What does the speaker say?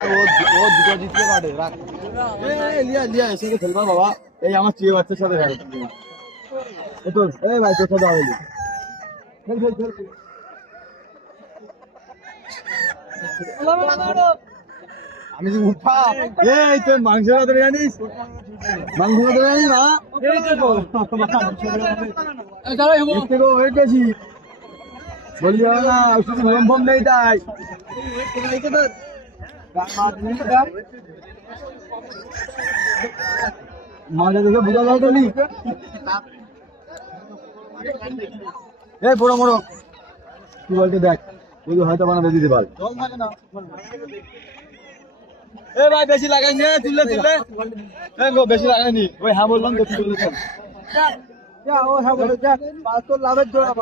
ও দুটো জিততে পারে রাখ লিয়া লিয়া এসে খেলবা বাবা এই আমার চিয়ে বাচ্চার সাথে খেলে এই তো এই ভাই তোর সাথে হবে খেল খেল খেল আমি যে উঠা এই তুই মাংস কত জানিস মাংস কত জানিস না ওয়েট বেশি বললি হবে না শুধু ভম ভম নেই তাই মাঝে দেখে বোঝা যায় তো নি এই বড় বড় কি বলতে দেখ তুই হয়তো বানাতে দিতে পার এ ভাই বেশি লাগাইনি তুললে তুললে বেশি লাগাইনি ওই হ্যাঁ বললাম তো তুললে যা ও হ্যাঁ বলে যা পাঁচ তো লাভের জোড়া